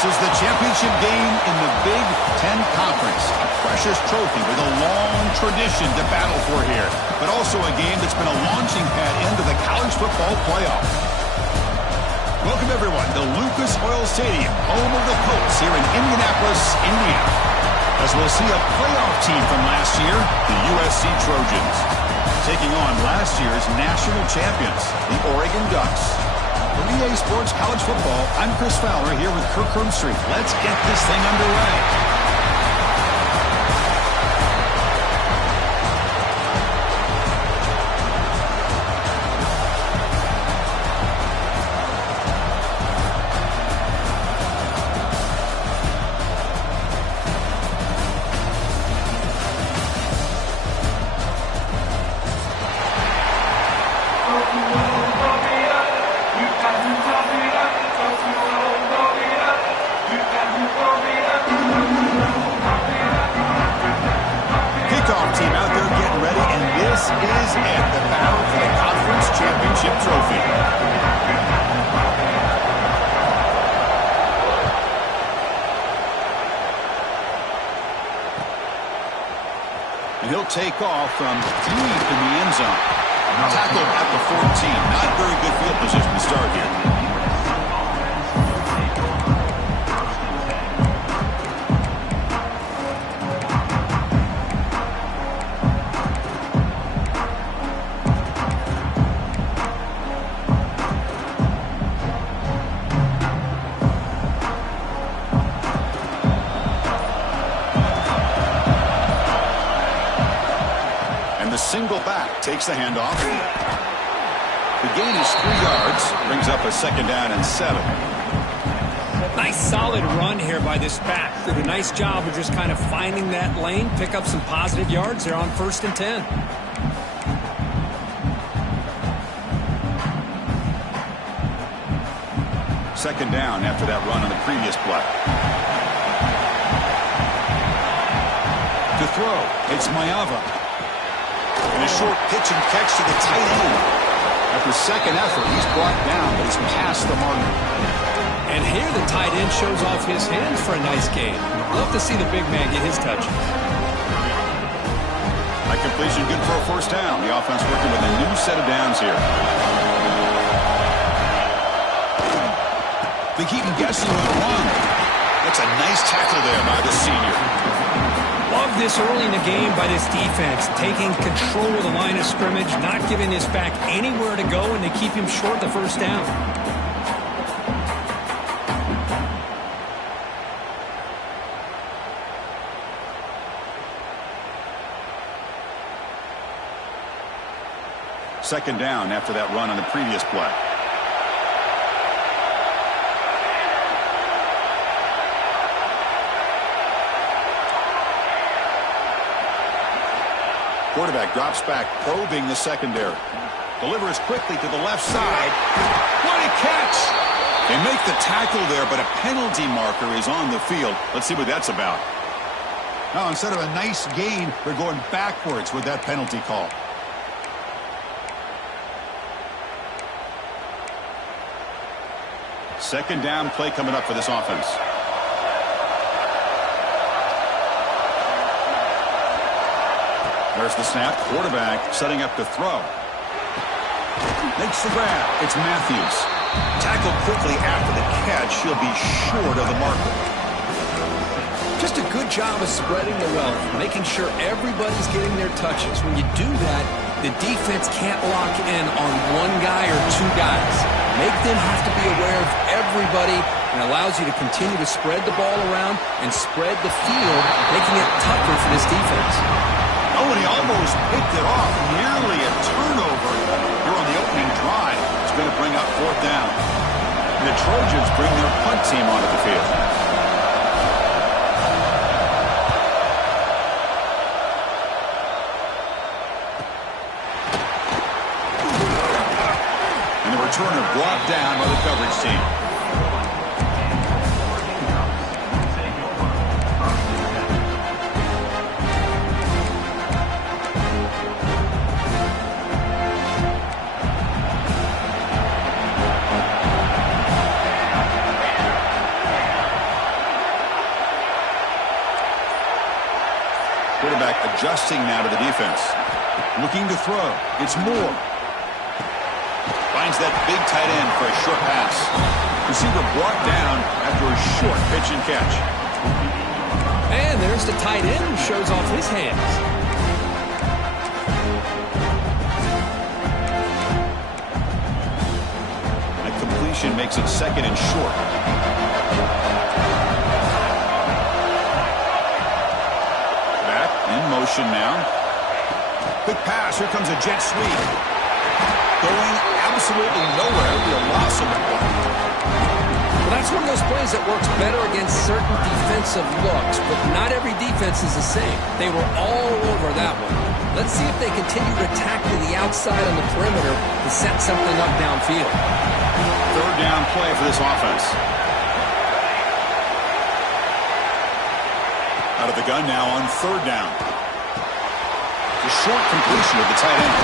is the championship game in the Big Ten Conference. A precious trophy with a long tradition to battle for here, but also a game that's been a launching pad into the college football playoff. Welcome, everyone, to Lucas Oil Stadium, home of the Colts here in Indianapolis, Indiana. As we'll see a playoff team from last year, the USC Trojans, taking on last year's national champions, the Oregon Ducks. For EA Sports College Football, I'm Chris Fowler here with Kirk Herbstreit. Let's get this thing underway. He'll take off from deep in the end zone. Tackled at the 14. Not very good field position to start here. Single back takes the handoff. The gain is 3 yards, brings up a second down and 7. Nice solid run here by this back. Did a nice job of just kind of finding that lane, pick up some positive yards. They're on 1st and 10. Second down after that run on the previous play. To throw, it's Mayava. And a short pitch and catch to the tight end. After second effort, he's brought down, but he's past the mark. And here the tight end shows off his hands for a nice gain. Love to see the big man get his touches. A completion good for a first down. The offense working with a new set of downs here. They keep him guessing with a run. That's a nice tackle there by the senior. Love this early in the game by this defense, taking control of the line of scrimmage, not giving this back anywhere to go, and they keep him short the first down. Second down after that run on the previous play. Quarterback drops back, probing the secondary. Delivers quickly to the left side. What a catch! They make the tackle there, but a penalty marker is on the field. Let's see what that's about. Now, instead of a nice gain, they're going backwards with that penalty call. Second down play coming up for this offense. There's the snap. Quarterback setting up to throw. Makes the grab. It's Matthews. Tackled quickly after the catch. He'll be short of the marker. Just a good job of spreading the wealth, making sure everybody's getting their touches. When you do that, the defense can't lock in on one guy or two guys. Make them have to be aware of everybody, and allows you to continue to spread the ball around and spread the field, making it tougher for this defense. Oh, and he almost picked it off. Nearly a turnover here on the opening drive. It's going to bring up 4th down. And the Trojans bring their punt team onto the field. And the returner brought down by the coverage team. Quarterback adjusting now to the defense. Looking to throw. It's Moore. Finds that big tight end for a short pass. Receiver brought down after a short pitch and catch. And there's the tight end who shows off his hands. That completion makes it second and short. Back in motion now. Quick pass. Here comes a jet sweep. Going absolutely nowhere. It'll be a loss of the ball. Well, that's one of those plays that works better against certain defensive looks, but not every defense is the same. They were all over that one. Let's see if they continue to attack to the outside on the perimeter to set something up downfield. Third down play for this offense. Out of the gun now on third down. The short completion of the tight end.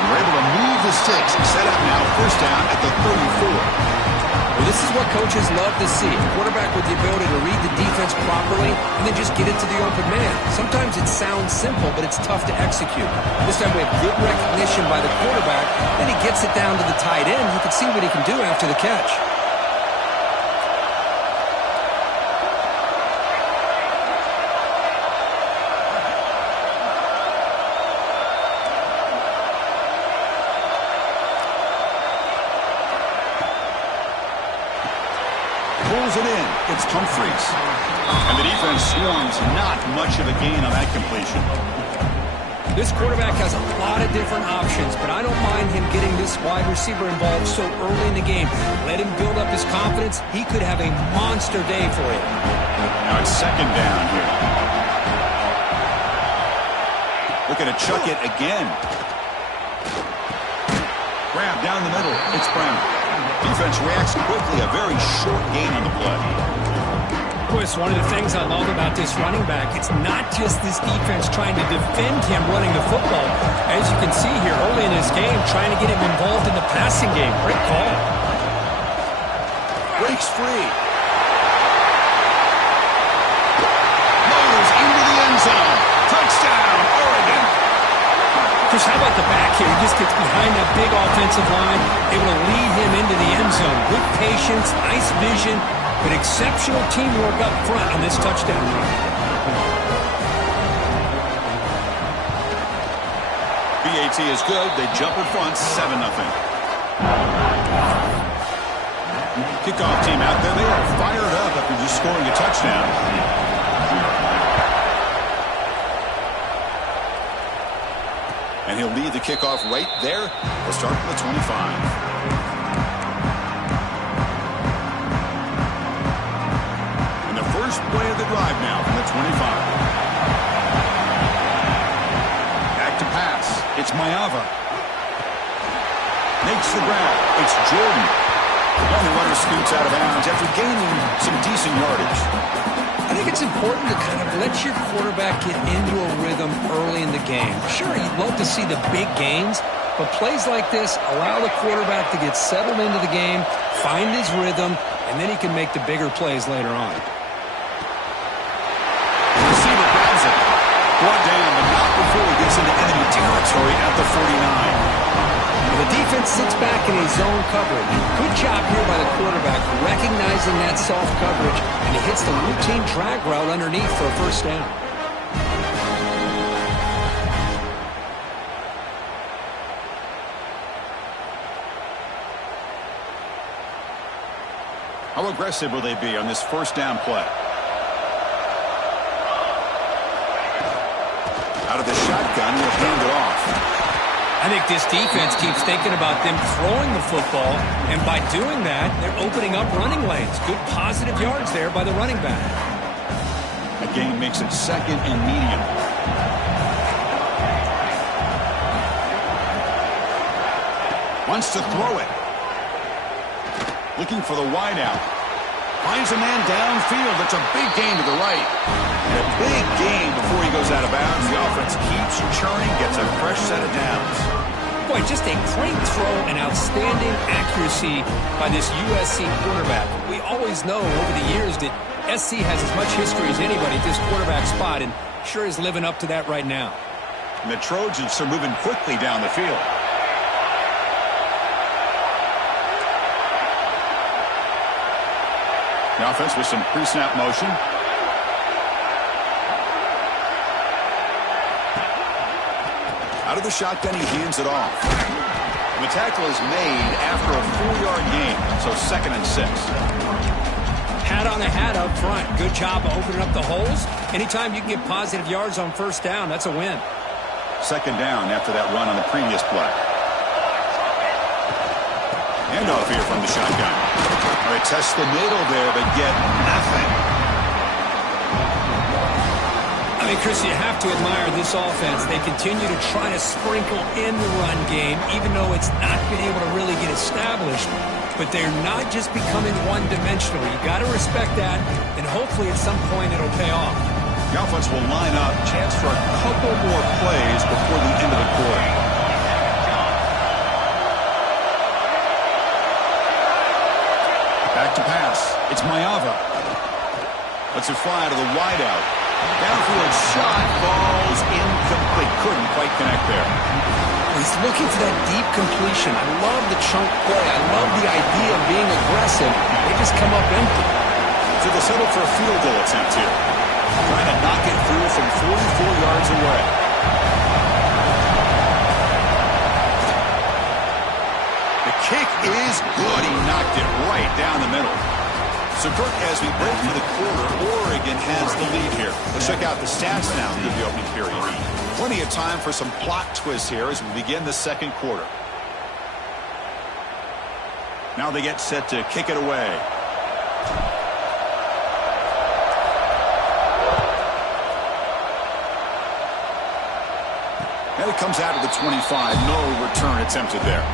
And we're able to move the sticks and set up now first down at the 34. Well, this is what coaches love to see. A quarterback with the ability to read the defense properly and then just get it to the open man. Sometimes it sounds simple, but it's tough to execute. This time we have good recognition by the quarterback. Then he gets it down to the tight end. You can see what he can do after the catch. Pulls it in. It's Humphreys. And the defense swarms. Not much of a gain on that completion. This quarterback has a lot of different options, but I don't mind him getting this wide receiver involved so early in the game. Let him build up his confidence. He could have a monster day for you. Now it's second down here. Looking to chuck it again. Grab down the middle. It's Brown. Defense reacts quickly. A very short gain on the play. Chris, one of the things I love about this running back, it's not just this defense trying to defend him running the football. As you can see here early in this game, trying to get him involved in the passing game. Great call. Breaks free. Motors into the end zone. Touchdown, Oregon. Chris, how about the back here? He just gets behind that big offensive line, able to lead him into the end zone. Good patience, nice vision, but exceptional teamwork up front on this touchdown run. BAT is good. They jump in front, 7-0. Kickoff team out there. They are fired up after just scoring a touchdown. And he'll lead the kickoff right there. We'll start from the 25. And the first play of the drive now from the 25. Back to pass. It's Mayava. Makes the grab. It's Jordan. And the runner scoots out of bounds after gaining some decent yardage. I think it's important to kind of let your quarterback get into a rhythm early in the game. Sure, you'd love to see the big gains, but plays like this allow the quarterback to get settled into the game, find his rhythm, and then he can make the bigger plays later on. Receiver grabs it. Brought down, but not before he gets into enemy territory at the 49. The defense sits back in a zone coverage. Good job here by the quarterback, recognizing that soft coverage, and he hits the routine drag route underneath for a first down. How aggressive will they be on this first down play? Out of the shotgun, he'll hand it off. I think this defense keeps thinking about them throwing the football, and by doing that, they're opening up running lanes. Good positive yards there by the running back. The game makes it second and medium. Wants to throw it. Looking for the wideout. Finds a man downfield. That's a big gain to the right. And a big gain before he goes out of bounds. The offense keeps churning, gets a fresh set of downs. Boy, just a great throw and outstanding accuracy by this USC quarterback. We always know over the years that SC has as much history as anybody at this quarterback spot and sure is living up to that right now. And the Trojans are moving quickly down the field. The offense with some pre-snap motion. Out of the shotgun, he hands it off. And the tackle is made after a 4-yard gain, so 2nd and 6. Hat on a hat up front. Good job of opening up the holes. Anytime you can get positive yards on first down, that's a win. 2nd down after that run on the previous play. Handoff here from the shotgun. All right, test the middle there, but get nothing. I mean, Chris, you have to admire this offense. They continue to try to sprinkle in the run game, even though it's not been able to really get established. But they're not just becoming one-dimensional. You got to respect that, and hopefully at some point it'll pay off. The offense will line up, chance for a couple more plays before the end of the quarter. Back to pass. It's Mayava. Lets it fly to the wideout. Downfield shot falls incomplete. Couldn't quite connect there. He's looking for that deep completion. I love the chunk play. I love the idea of being aggressive. They just come up empty. So they settle for a field goal attempt here. Trying to knock it through from 44 yards away. The kick is good. He knocked it right down the middle. So, Kirk, as we break for the quarter, Oregon has the lead here. Let's check out the stats now through the opening period. Plenty of time for some plot twists here as we begin the second quarter. Now they get set to kick it away. And it comes out of the 25. No return attempted there.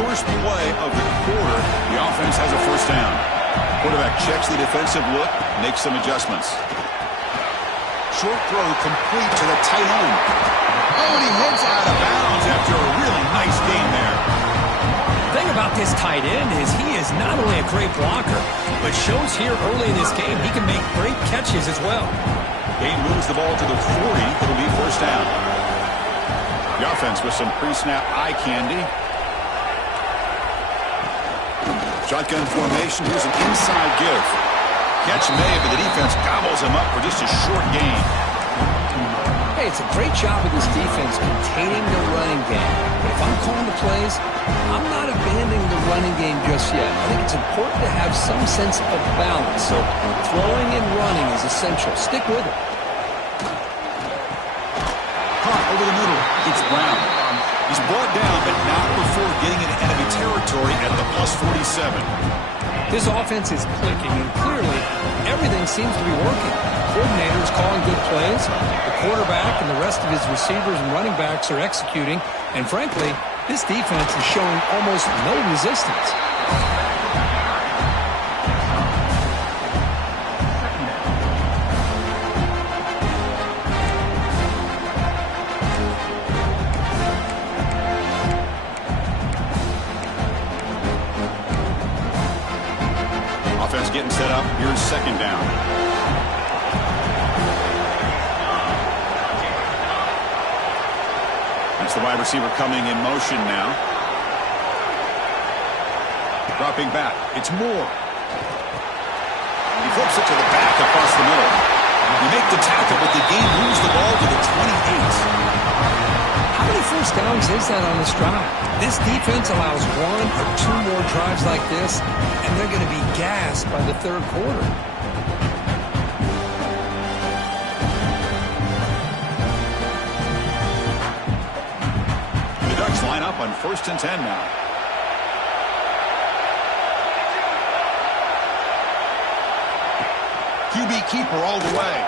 First play of the quarter, the offense has a first down. Quarterback checks the defensive look, makes some adjustments. Short throw complete to the tight end. Oh, and he heads out of bounds after a really nice gain there. The thing about this tight end is he is not only a great blocker, but shows here early in this game he can make great catches as well. Gain moves the ball to the 40. It'll be first down. The offense with some pre-snap eye candy. Shotgun formation. Here's an inside give. Catch made, but the defense gobbles him up for just a short gain. Hey, it's a great job of this defense containing the running game. But if I'm calling the plays, I'm not abandoning the running game just yet. I think it's important to have some sense of balance. So throwing and running is essential. Stick with it. Caught over the middle. It's Brown. He's brought down, but not before getting into enemy territory at the +47. This offense is clicking, and clearly everything seems to be working. Coordinators calling good plays. The quarterback and the rest of his receivers and running backs are executing. And frankly, this defense is showing almost no resistance. Getting set up. Here's second down. That's the wide receiver coming in motion now. Dropping back. It's Moore. He flips it to the back across the middle. You make the tackle, but the game moves the ball to the 28. How many first downs is that on this drive? This defense allows 1 or 2 more drives like this, and they're going to be gassed by the third quarter. The Ducks line up on 1st and 10 now. QB keeper all the way.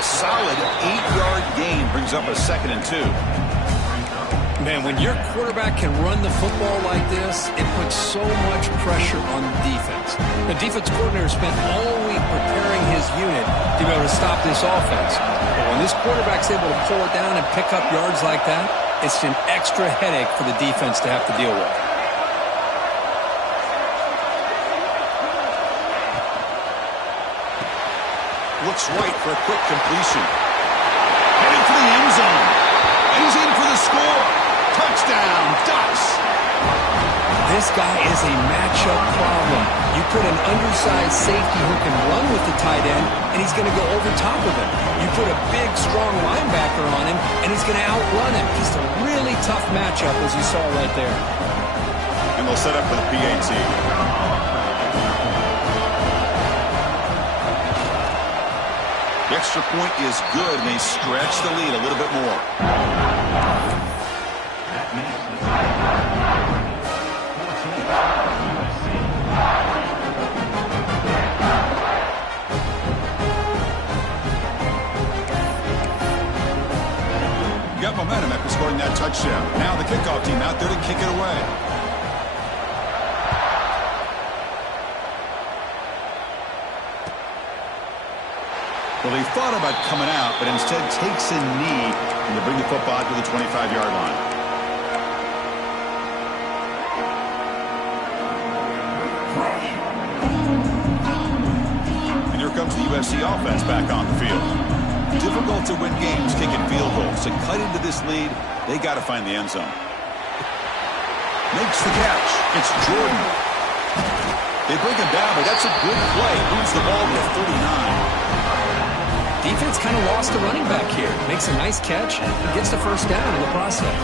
Solid 8-yard gain brings up a 2nd and 2. Man, when your quarterback can run the football like this, it puts so much pressure on the defense. The defense coordinator spent all week preparing his unit to be able to stop this offense. But when this quarterback's able to pull it down and pick up yards like that, it's an extra headache for the defense to have to deal with. Looks right for a quick completion. Headed for the end zone. And he's in for the score. Touchdown, Ducks. This guy is a matchup problem. You put an undersized safety who can run with the tight end, and he's going to go over top of him. You put a big, strong linebacker on him, and he's going to outrun him. Just a really tough matchup, as you saw right there. And they'll set up for the PAT. The extra point is good, and they stretch the lead a little bit more. Got momentum after scoring that touchdown. Now the kickoff team out there to kick it away. Well, they thought about coming out, but instead takes a knee and they bring the football to the 25-yard line. And here comes the USC offense back on the field. Difficult to win games kicking field goals. To cut into this lead, they got to find the end zone. Makes the catch. It's Jordan. They bring him down, but that's a good play. Moves the ball to 39. Defense kind of lost the running back here. Makes a nice catch and gets the first down in the process.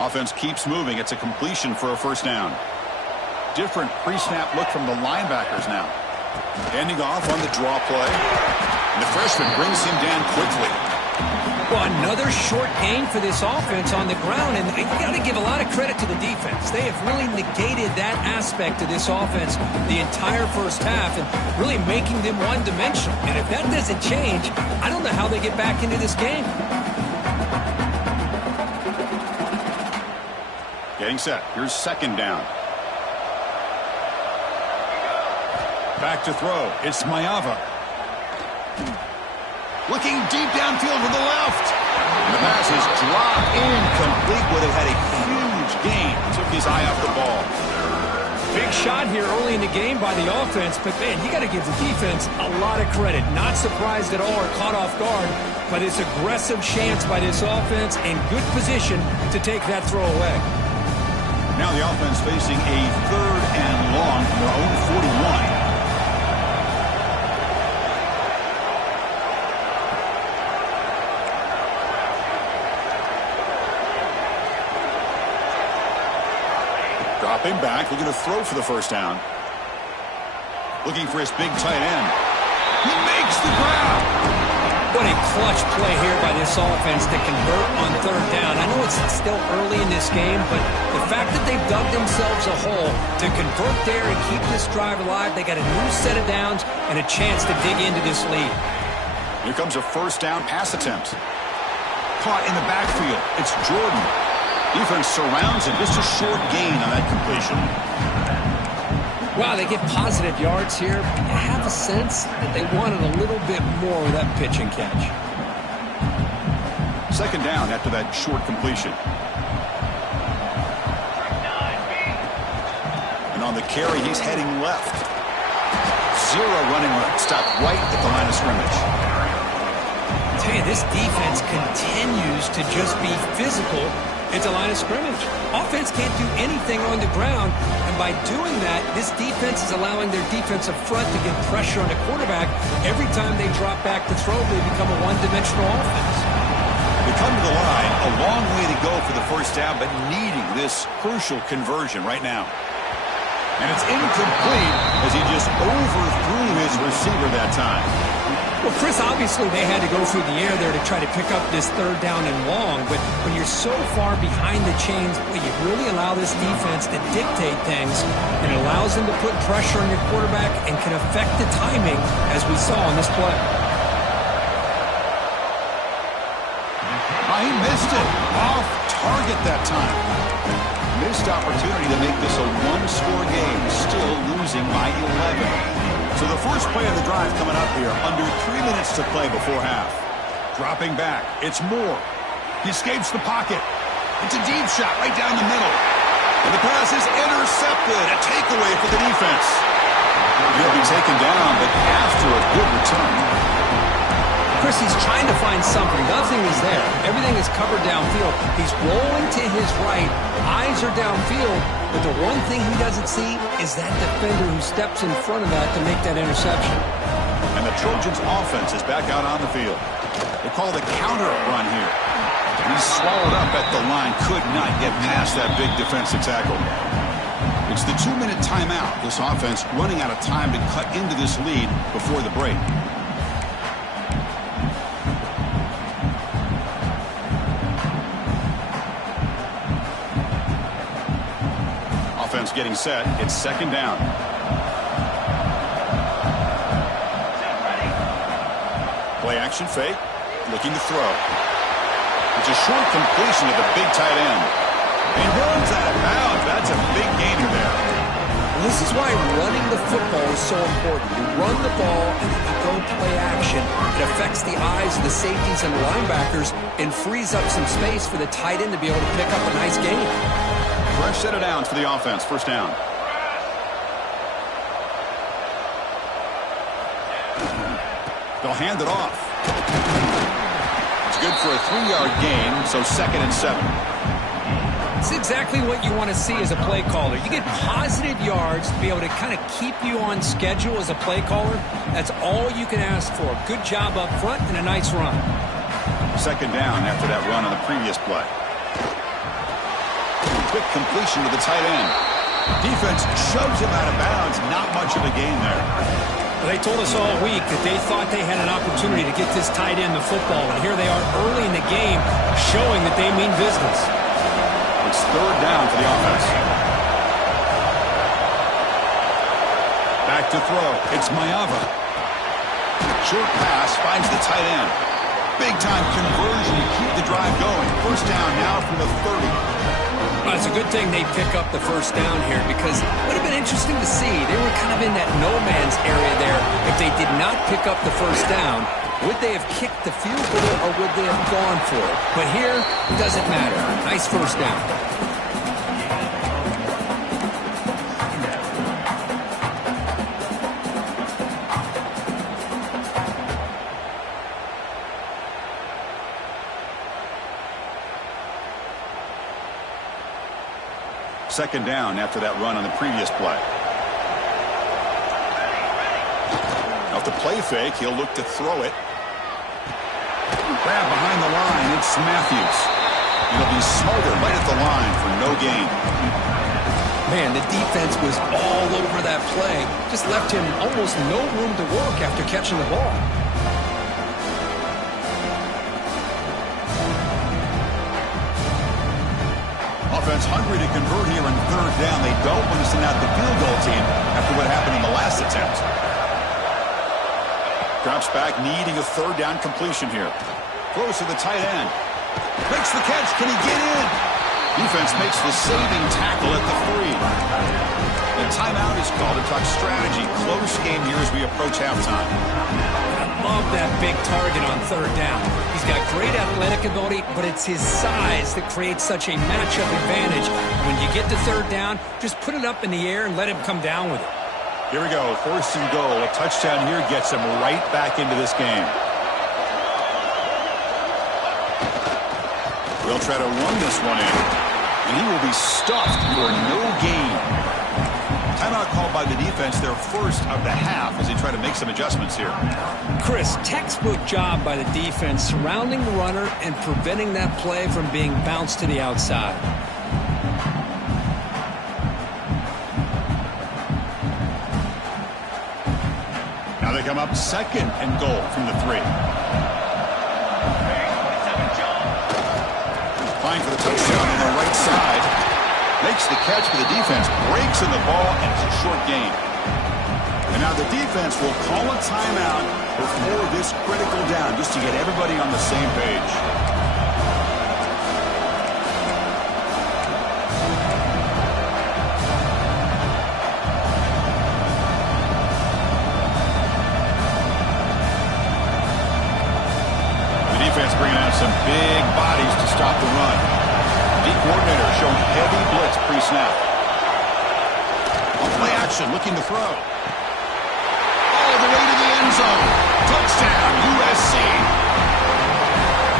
Offense keeps moving. It's a completion for a first down. Different pre-snap look from the linebackers now. Ending off on the draw play. And the freshman brings him down quickly. Well, another short gain for this offense on the ground, and you got to give a lot of credit to the defense. They have really negated that aspect of this offense the entire first half and really making them one-dimensional. And if that doesn't change, I don't know how they get back into this game. Getting set. Here's second down. Back to throw. It's Mayava. Looking deep downfield to the left. And the pass is dropped incomplete. Would have had a huge gain. Took his eye off the ball. Big shot here early in the game by the offense, but man, you got to give the defense a lot of credit. Not surprised at all or caught off guard, but it's aggressive chance by this offense and good position to take that throw away. Now the offense facing a third and long from their own 41. Dropping back, looking to throw for the first down. Looking for his big tight end. He makes the grab. What a clutch play here by this offense to convert on third down. I know it's still early in this game, but the fact that they've dug themselves a hole to convert there and keep this drive alive, they got a new set of downs and a chance to dig into this lead. Here comes a first down pass attempt. Caught in the backfield. It's Jordan. Defense surrounds him. Just a short gain on that completion. Wow, they get positive yards here. You have a sense that they wanted a little bit more of that pitch and catch. Second down after that short completion. And on the carry, he's heading left. Zero running room. Stopped right at the line of scrimmage. I tell you, this defense continues to just be physical at the line of scrimmage. Offense can't do anything on the ground, and by doing that, this defense is allowing their defensive front to get pressure on the quarterback. Every time they drop back to throw, they become a one-dimensional offense. They come to the line, a long way to go for the first down, but needing this crucial conversion right now. And it's incomplete as he just overthrew his receiver that time. Well, Chris, obviously they had to go through the air there to try to pick up this third down and long, but when you're so far behind the chains, well, you really allow this defense to dictate things, and it allows them to put pressure on your quarterback and can affect the timing, as we saw on this play. He missed it. Off target that time. Missed opportunity to make this a one-score game, still losing by 11. So the first play of the drive coming up here, under 3 minutes to play before half. Dropping back, it's Moore. He escapes the pocket. It's a deep shot right down the middle. And the pass is intercepted. A takeaway for the defense. He'll be taken down, but after a good return. Chris, he's trying to find something. Nothing is there. Everything is covered downfield. He's rolling to his right. Eyes are downfield. But the one thing he doesn't see is that defender who steps in front of that to make that interception. And the Trojans' offense is back out on the field. They call the counter run here. And he's swallowed up at the line. Could not get past that big defensive tackle. It's the 2-minute timeout. This offense running out of time to cut into this lead before the break. Offense getting set. It's second down. Play action fake. Looking to throw. It's a short completion to the big tight end. He runs out of bounds. That's a big gainer there. Well, this is why running the football is so important. You run the ball and then you go play action. It affects the eyes of the safeties and the linebackers and frees up some space for the tight end to be able to pick up a nice gain. Fresh set of downs for the offense. First down. They'll hand it off. It's good for a 3-yard gain, so 2nd and 7. It's exactly what you want to see as a play caller. You get positive yards to be able to kind of keep you on schedule as a play caller. That's all you can ask for. Good job up front and a nice run. Second down after that run on the previous play. Quick completion to the tight end. Defense shoves him out of bounds. Not much of a gain there. They told us all week that they thought they had an opportunity to get this tight end the football, and here they are early in the game showing that they mean business. It's third down for the offense. Back to throw. It's Mayava. Short pass finds the tight end. Big-time conversion to keep the drive going. First down now from the 30. Well, it's a good thing they pick up the first down here because it would have been interesting to see. They were kind of in that no-man's area there. If they did not pick up the first down, would they have kicked the field goal or would they have gone for it? But here, it doesn't matter. Nice first down. Second down after that run on the previous play. Now if the play fake, he'll look to throw it. Grab behind the line, it's Matthews. He'll be smothered right at the line for no gain. Man, the defense was all over that play. Just left him almost no room to work after catching the ball. Offense hungry to convert here in third down. They don't want to send out the field goal team after what happened in the last attempt. Drops back, needing a third down completion here. Throws to the tight end. Makes the catch. Can he get in? Defense makes the saving tackle at the 3. The timeout is called to talk strategy. Close game here as we approach halftime. Love that big target on third down. He's got great athletic ability, but it's his size that creates such a matchup advantage. When you get to third down, just put it up in the air and let him come down with it. Here we go. First and goal. A touchdown here gets him right back into this game. They'll try to run this one in, and he will be stuffed for no gain. Timeout called by the defense, their first of the half, as they try to make some adjustments here. Chris, textbook job by the defense surrounding the runner and preventing that play from being bounced to the outside. Now they come up second and goal from the 3. Flying for the touchdown on the right side. Makes the catch, but the defense breaks in the ball, and it's a short gain. And now the defense will call a timeout before this critical down, just to get everybody on the same page. The defense bringing out some big bodies to stop the run. The coordinator showing heavy blitz pre-snap. On play action, looking to throw. All the way to the end zone. Touchdown, USC.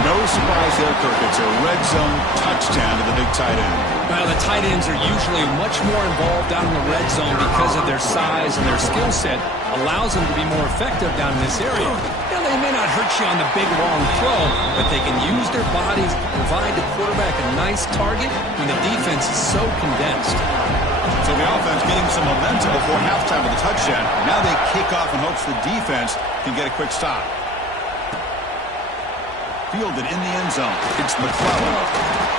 No surprise there, Kirk. It's a red zone touchdown to the big tight end. Well, the tight ends are usually much more involved down in the red zone because of their size, and their skill set allows them to be more effective down in this area. Now, they may not hurt you on the big, long throw, but they can use their bodies to provide the quarterback a nice target when the defense is so condensed. So the offense getting some momentum before halftime with a touchdown. Now they kick off in hopes the defense can get a quick stop. Fielded in the end zone. It's McClellan.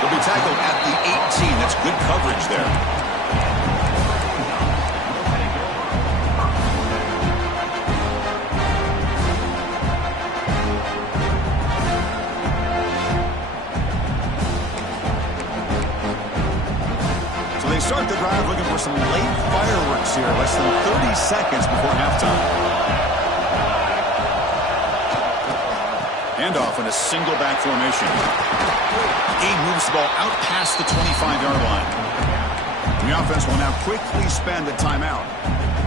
He'll be tackled at the 18. That's good coverage there. So they start the drive looking for some late fireworks here. Less than 30 seconds before halftime. Handoff in a single back formation. He moves the ball out past the 25-yard line. And the offense will now quickly spend a timeout.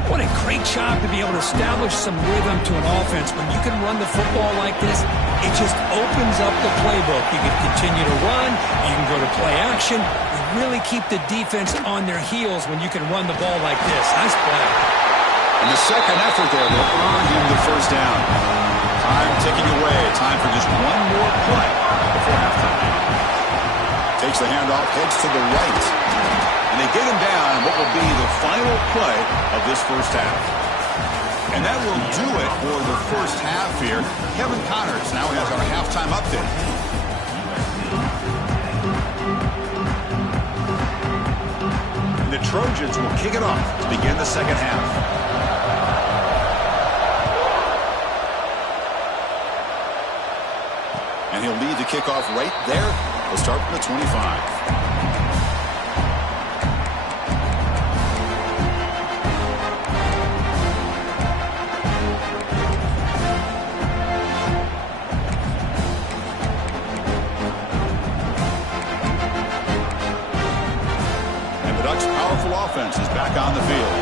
What a great job to be able to establish some rhythm to an offense. When you can run the football like this, it just opens up the playbook. You can continue to run. You can go to play action. You really keep the defense on their heels when you can run the ball like this. Nice play. And the second effort there will earn him the first down. Time ticking away. Time for just one more play before halftime. Takes the handoff, heads to the right. And they get him down in what will be the final play of this first half. And that will do it for the first half here. Kevin Connors now has our halftime update. And the Trojans will kick it off to begin the second half. And he'll lead the kickoff right there. We'll start from the 25. And the Ducks' powerful offense is back on the field.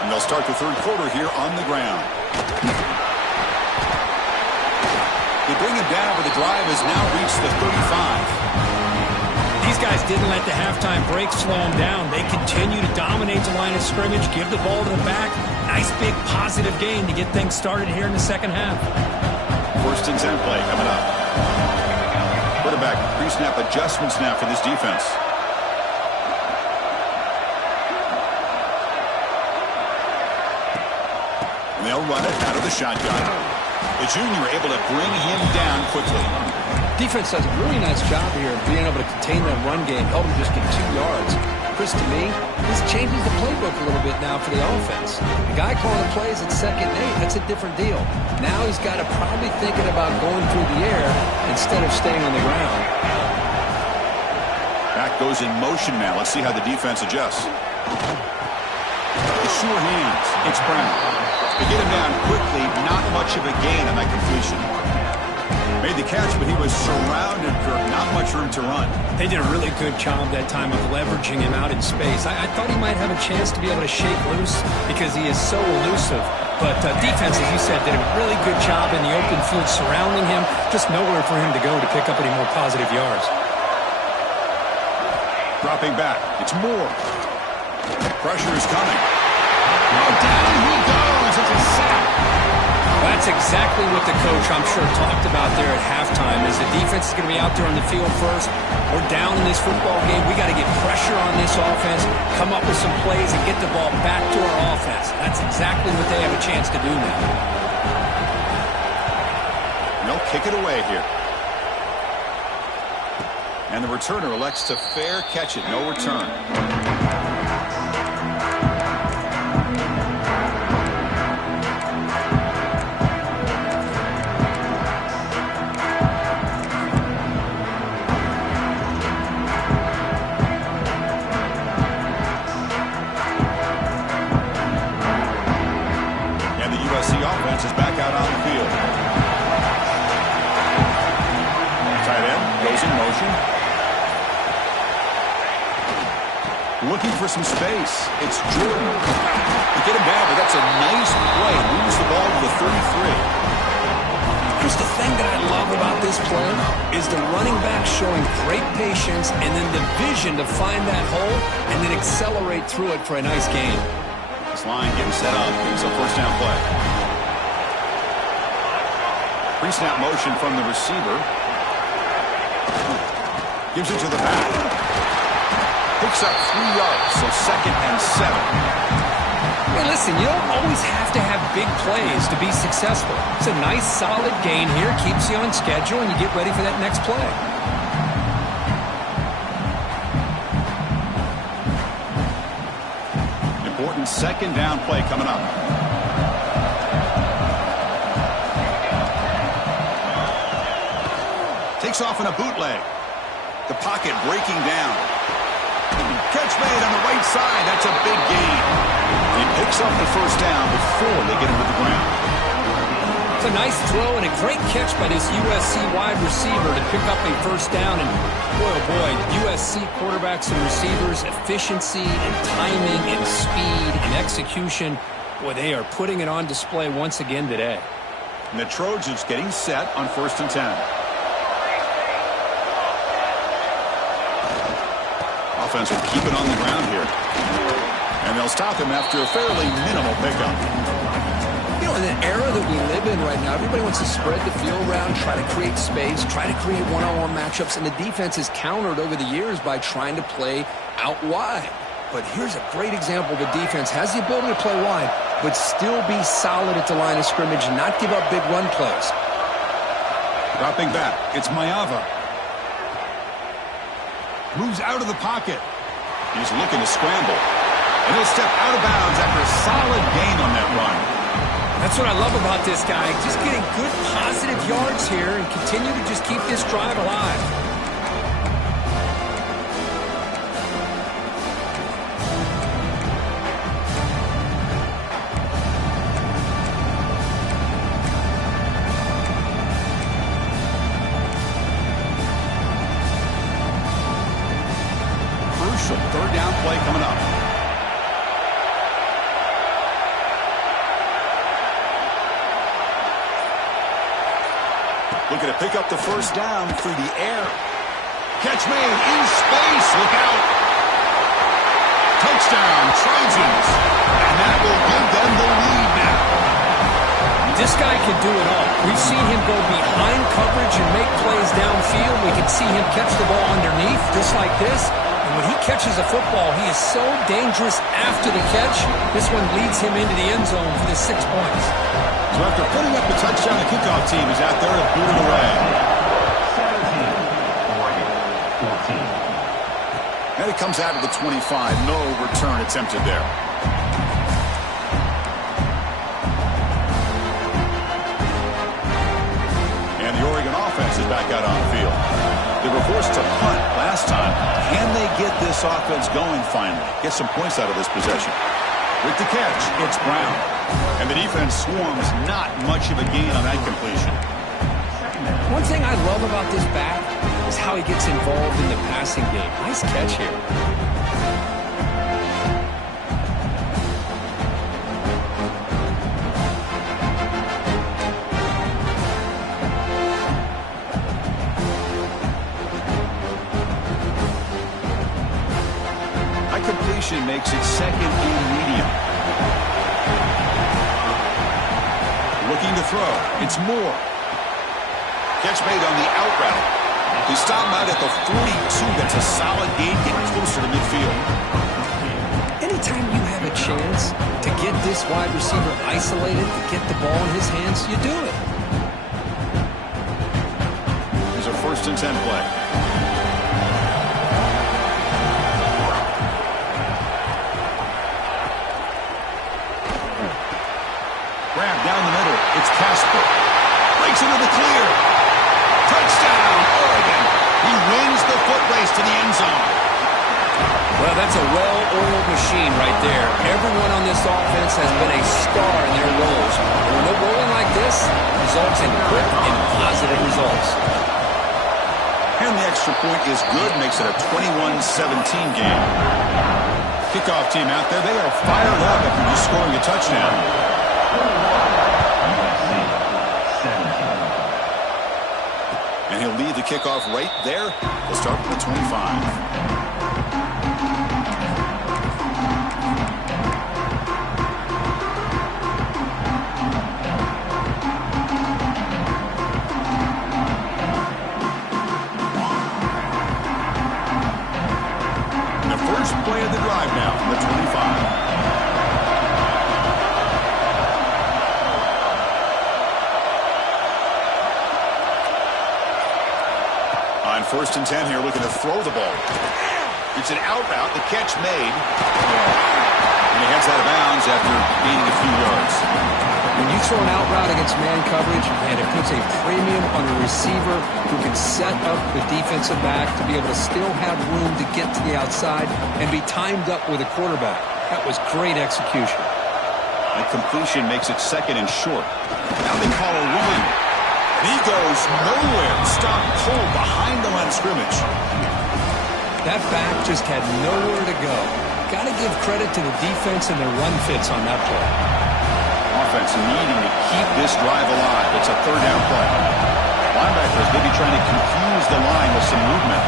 And they'll start the third quarter here on the ground. They bring him down, but the drive has now reached the 35. These guys didn't let the halftime break slow them down. They continue to dominate the line of scrimmage, give the ball to the back. Nice big positive gain to get things started here in the second half. First and 10 play coming up. Quarterback pre-snap adjustments now for this defense. And they'll run it out of the shotgun. The junior able to bring him down quickly. Defense does a really nice job here of being able to contain that run game, help him just get 2 yards. Chris, to me, this changes the playbook a little bit now for the offense. The guy calling the plays at 2nd and 8, that's a different deal. Now he's got to probably thinking about going through the air instead of staying on the ground. Back goes in motion now. Let's see how the defense adjusts. The sure hands. It's Brown. They get him down quickly. Not much of a gain on that completion. Made the catch, but he was surrounded, Kirk. Not much room to run. They did a really good job that time of leveraging him out in space. I thought he might have a chance to be able to shake loose because he is so elusive. But defense, as you said, did a really good job in the open field surrounding him. Just nowhere for him to go to pick up any more positive yards. Dropping back. It's Moore. Pressure is coming. Oh, down he goes. It's a sack. That's exactly what the coach, I'm sure, talked about there at halftime, is the defense is going to be out there on the field first. We're down in this football game. We got to get pressure on this offense, come up with some plays, and get the ball back to our offense. That's exactly what they have a chance to do now. They'll kick it away here. And the returner elects to fair catch it. No return. Offense is back out on the field. Tight end goes in motion. Looking for some space. It's Jordan. They get him down, but that's a nice play. Moves the ball to the 33. Here's the thing that I love about this play is the running back showing great patience and then the vision to find that hole and then accelerate through it for a nice gain. This line getting set up. It's a first down play. Pre-snap motion from the receiver. Gives it to the back. Picks up 3 yards, so 2nd and 7. Hey, listen, you don't always have to have big plays to be successful. It's a nice, solid gain here. Keeps you on schedule, and you get ready for that next play. Important 2nd down play coming up. Takes off in a bootleg. The pocket breaking down. Catch made on the right side. That's a big gain. He picks up the first down before they get him to the ground. It's a nice throw and a great catch by this USC wide receiver to pick up a first down. And boy, oh boy, USC quarterbacks and receivers, efficiency and timing and speed and execution. Boy, they are putting it on display once again today. And the Trojans getting set on 1st and 10. Offense will keep it on the ground here. And they'll stop him after a fairly minimal pickup. You know, in an era that we live in right now, everybody wants to spread the field around, try to create space, try to create one-on-one matchups, and the defense is countered over the years by trying to play out wide. But here's a great example. The defense has the ability to play wide, but still be solid at the line of scrimmage, not give up big run plays. Dropping back, it's Mayava. Moves out of the pocket. He's looking to scramble. And he'll step out of bounds after a solid gain on that run. That's what I love about this guy. Just getting good positive yards here and continue to just keep this drive alive. Crucial 3rd down play coming up. Looking to pick up the first down through the air. Catch made in space. Look out. Touchdown, Trojans. And that will give them the lead now. This guy can do it all. We've seen him go behind coverage and make plays downfield. We can see him catch the ball underneath, just like this. And when he catches a football, he is so dangerous after the catch. This one leads him into the end zone for the 6 points. So after putting up the touchdown, the kickoff team is out there to boot it away. 17, 14. And it comes out of the 25. No return attempted there. And the Oregon offense is back out on the field. They were forced to punt last time. Can they get this offense going finally? Get some points out of this possession. With the catch, it's Brown. And the defense swarms, not much of a gain on that completion. One thing I love about this back is how he gets involved in the passing game. Nice catch here. High completion makes it 2nd and medium. looking to throw. It's Moore. Catch made on the out route. He stopped out at the 42. That's a solid gain, getting closer to midfield. Anytime you have a chance to get this wide receiver isolated, to get the ball in his hands, you do it. Here's a 1st and 10 play. Grab down the middle. It's Casper. Breaks into the clear. Touchdown, Oregon. He wins the foot race to the end zone. Well, that's a well-oiled machine right there. Everyone on this offense has been a star in their roles. And when they're rolling like this, results in quick and positive results. And the extra point is good. Makes it a 21-17 game. Kickoff team out there. They are fired up after just scoring a touchdown. And he'll lead the kickoff right there. We'll start with the 25. Play of the drive now from the 25. On 1st and 10 here, looking to throw the ball. It's an out route, the catch made. And he heads out of bounds after gaining a few yards. When you throw an out route against man coverage, and it puts a premium on a receiver who can set up the defensive back to be able to still have room to get to the outside and be timed up with a quarterback. That was great execution. That completion makes it 2nd and short. Now they call a run. And he goes nowhere. Stop cold behind the line of scrimmage. That back just had nowhere to go. Got to give credit to the defense and their run fits on that play. Offense needing to keep this drive alive. It's a 3rd down play. Linebackers maybe trying to confuse the line with some movement.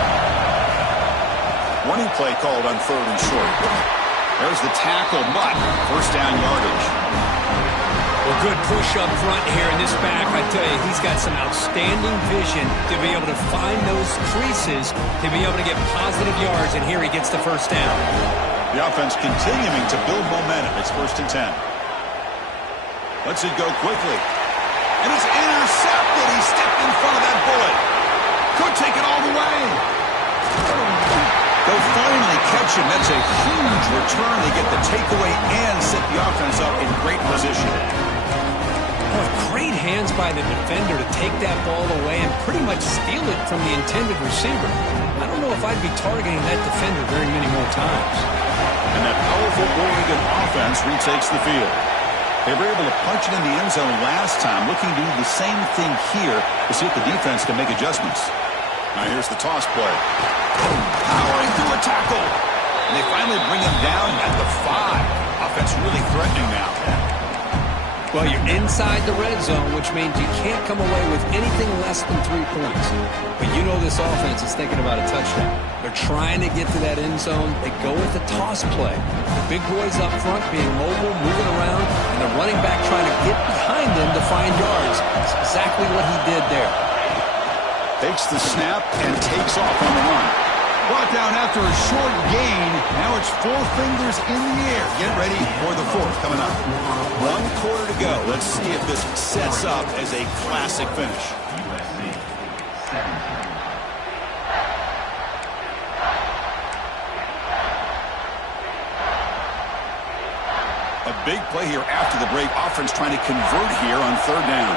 Running play called on 3rd and short. There's the tackle, but 1st down yardage. Well, good push up front here in this back. I tell you, he's got some outstanding vision to be able to find those creases, to be able to get positive yards, and here he gets the 1st down. The offense continuing to build momentum. It's 1st and 10. Lets it go quickly. And it's intercepted. He stepped in front of that bullet. Could take it all the way. They'll finally catch him. That's a huge return. They get the takeaway and set the offense up in great position. Boy, great hands by the defender to take that ball away and pretty much steal it from the intended receiver. I don't know if I'd be targeting that defender very many more times. And that powerful Oregon offense retakes the field. They were able to punch it in the end zone last time, looking to do the same thing here to see if the defense can make adjustments. Now here's the toss play. Powering through a tackle. And they finally bring him down at the 5. Offense really threatening now. Well, you're inside the red zone, which means you can't come away with anything less than 3 points. But you know this offense is thinking about a touchdown. They're trying to get to that end zone. They go with the toss play. The big boys up front being mobile, moving around, and the running back trying to get behind them to find yards. That's exactly what he did there. Takes the snap and takes off on the run. Brought down after a short gain. Now it's 4 fingers in the air. Get ready for the 4th coming up. 1 quarter to go. Let's see if this sets up as a classic finish. A big play here after the break. Offense trying to convert here on 3rd down.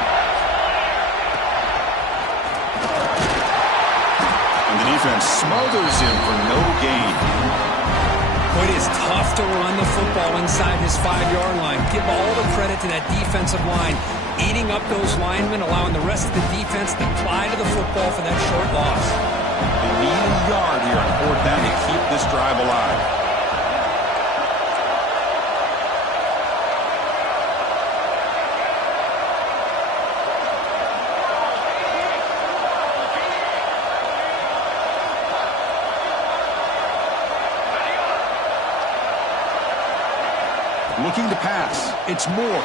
And the defense smothers him for no gain. It is tough to run the football inside his 5-yard line. Give all the credit to that defensive line, eating up those linemen, allowing the rest of the defense to fly to the football for that short loss. They need a yard here on 4th down to keep this drive alive. Looking to pass. It's Moore.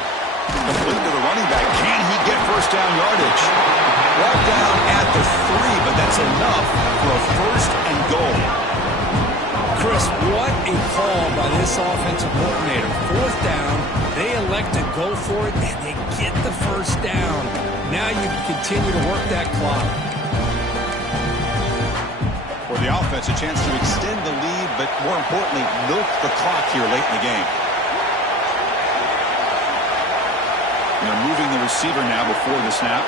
Complete to the running back. Can he get first down yardage? Brought down at the 3, but that's enough for a first and goal. Chris, what a call by this offensive coordinator. Fourth down, they elect to go for it, and they get the first down. Now you can continue to work that clock. For the offense, a chance to extend the lead, but more importantly, milk the clock here late in the game. And they're moving the receiver now before the snap.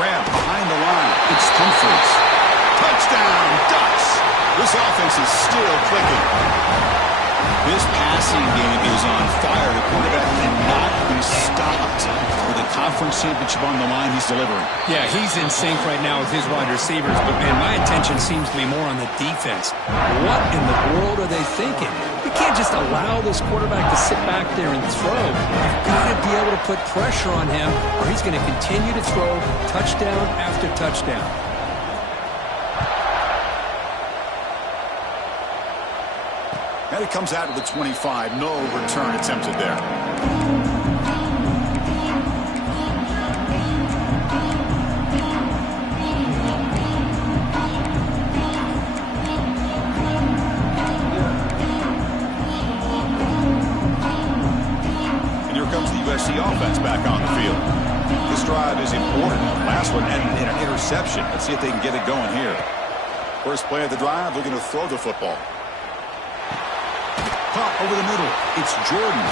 Graham behind the line. It's Humphries. Touchdown, Ducks. This offense is still clicking. This passing game is on fire. The quarterback cannot be stopped. With the conference championship on the line, he's delivering. Yeah, he's in sync right now with his wide receivers, but, man, my attention seems to be more on the defense. What in the world are they thinking? You can't just allow this quarterback to sit back there and throw. You've got to be able to put pressure on him, or he's going to continue to throw touchdown after touchdown. And it comes out of the 25. No return attempted there. And here comes the USC offense back on the field. This drive is important. Last one ended in an interception. Let's see if they can get it going here. First play of the drive, looking to throw the football. Caught over the middle. It's Jordan.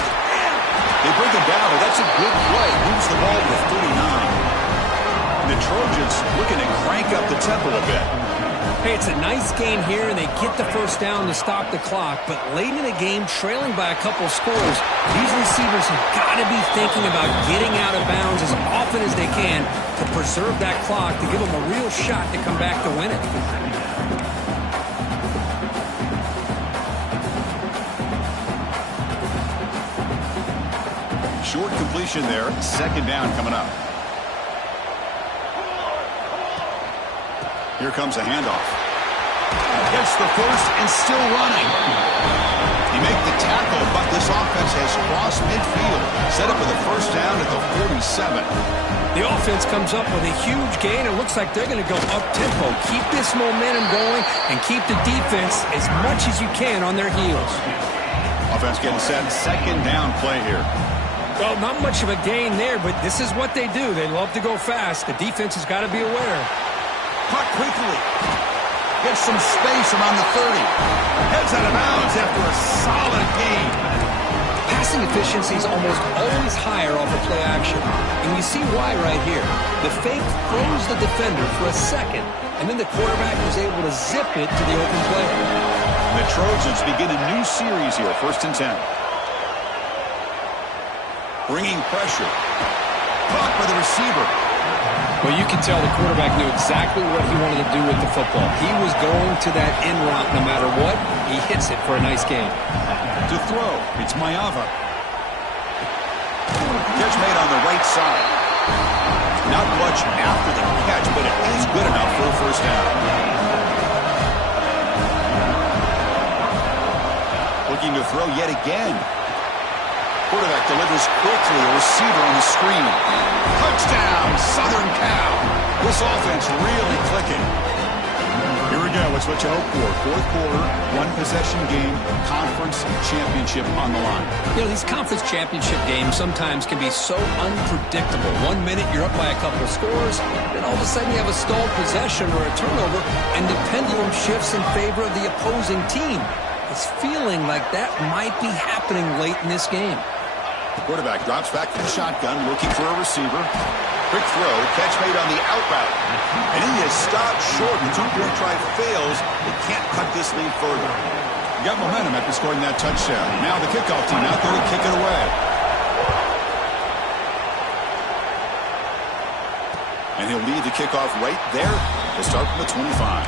They bring him down, but that's a good play. Moves the ball to 39. And the Trojans looking to crank up the tempo a bit. Hey, it's a nice game here, and they get the first down to stop the clock. But late in the game, trailing by a couple scores, these receivers have got to be thinking about getting out of bounds as often as they can to preserve that clock, to give them a real shot to come back to win it. Short completion there. Second down coming up. Here comes a handoff. Gets the first and still running. He make the tackle, but this offense has crossed midfield. Set up with a first down at the 47. The offense comes up with a huge gain. It looks like they're going to go up-tempo. Keep this momentum going and keep the defense as much as you can on their heels. Offense getting set. Second down play here. Well, not much of a gain there, but this is what they do. They love to go fast. The defense has got to be aware. Caught quickly. Gets some space around the 30. Heads out of bounds after a solid gain. Passing efficiency is almost always higher off of play action. And you see why right here. The fake throws the defender for a second, and then the quarterback was able to zip it to the open player. The Trojans begin a new series here, 1st and 10. Bringing pressure. Caught by the receiver. Well, you can tell the quarterback knew exactly what he wanted to do with the football. He was going to that in route no matter what. He hits it for a nice gain. To throw, it's Mayava. Catch made on the right side. Not much after the catch, but it is good enough for a first down. Looking to throw yet again. Quarterback delivers quickly, a receiver on the screen. Touchdown, Southern Cal. This offense really clicking. Here we go. It's what you hope for. Fourth quarter, one-possession game, conference championship on the line. You know, these conference championship games sometimes can be so unpredictable. 1 minute you're up by a couple of scores, then all of a sudden you have a stalled possession or a turnover, and the pendulum shifts in favor of the opposing team. It's feeling like that might be happening late in this game. Quarterback drops back from the shotgun, looking for a receiver. Quick throw, catch made on the out route. And he is stopped short. The two-point try fails. They can't cut this lead further. Got momentum after scoring that touchdown. Now the kickoff team out there to kick it away. And he'll lead the kickoff right there to start from the 25.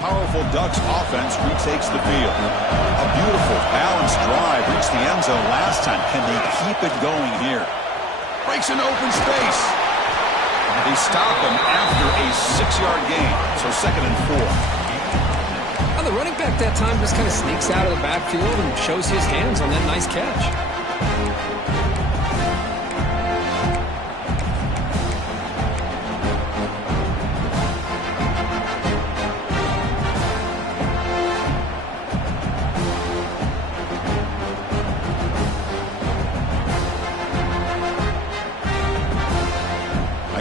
Powerful Ducks offense retakes the field. A beautiful, balanced drive reached the end zone last time. Can they keep it going here? Breaks an open space. They stop him after a 6-yard gain, so 2nd and 4. Well, the running back that time just kind of sneaks out of the backfield and shows his hands on that nice catch.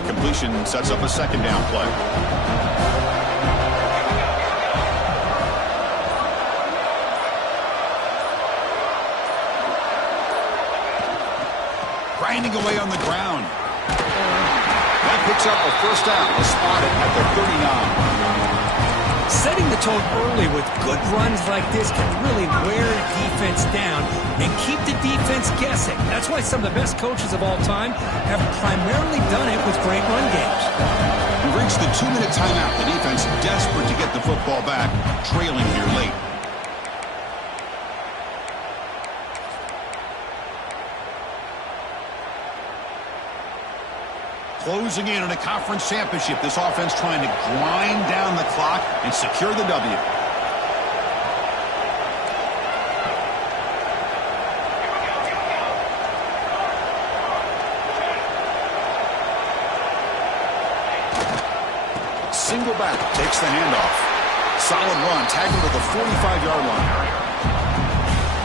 Completion sets up a 2nd down play. Grinding away on the ground. That picks up a 1st down. They'll spot it at the 39. Setting the tone early with good runs like this can really wear a defense down and keep the defense guessing. That's why some of the best coaches of all time have primarily done it with great run games. We've reached the 2-minute timeout. The defense desperate to get the football back, trailing here late. Closing in on a conference championship, this offense trying to grind down the clock and secure the W. Single back, takes the handoff. Solid run, tackled to the 45-yard line.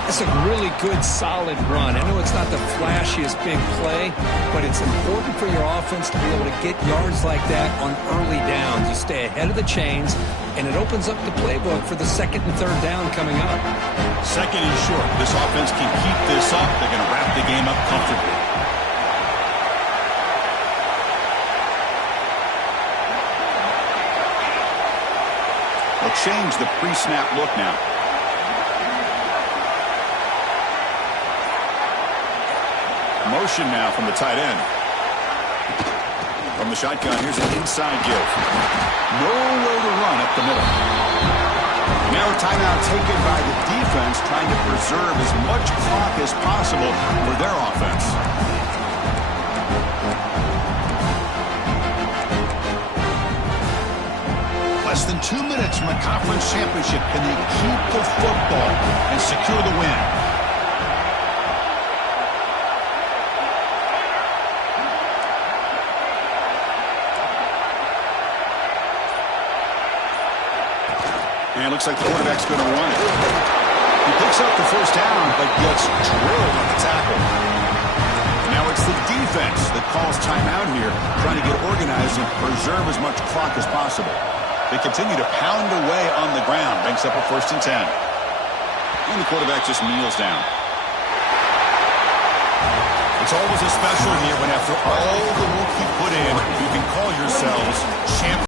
It's a really good, solid run. I know it's not the flashiest big play, but it's important for your offense to be able to get yards like that on early downs. You stay ahead of the chains, and it opens up the playbook for the 2nd and 3rd down coming up. 2nd and short. This offense can keep this up. They're going to wrap the game up comfortably. They'll change the pre-snap look now. Motion now from the tight end. From the shotgun, here's an inside give. Nowhere to run up the middle. Now a timeout taken by the defense, trying to preserve as much clock as possible for their offense. Less than 2 minutes from a conference championship. Can they keep the football and secure the win? And it looks like the quarterback's going to run it. He picks up the 1st down, but gets drilled on the tackle. Now it's the defense that calls timeout here, trying to get organized and preserve as much clock as possible. They continue to pound away on the ground, banks up a 1st and 10. And the quarterback just kneels down. It's always a special here when after all the rookie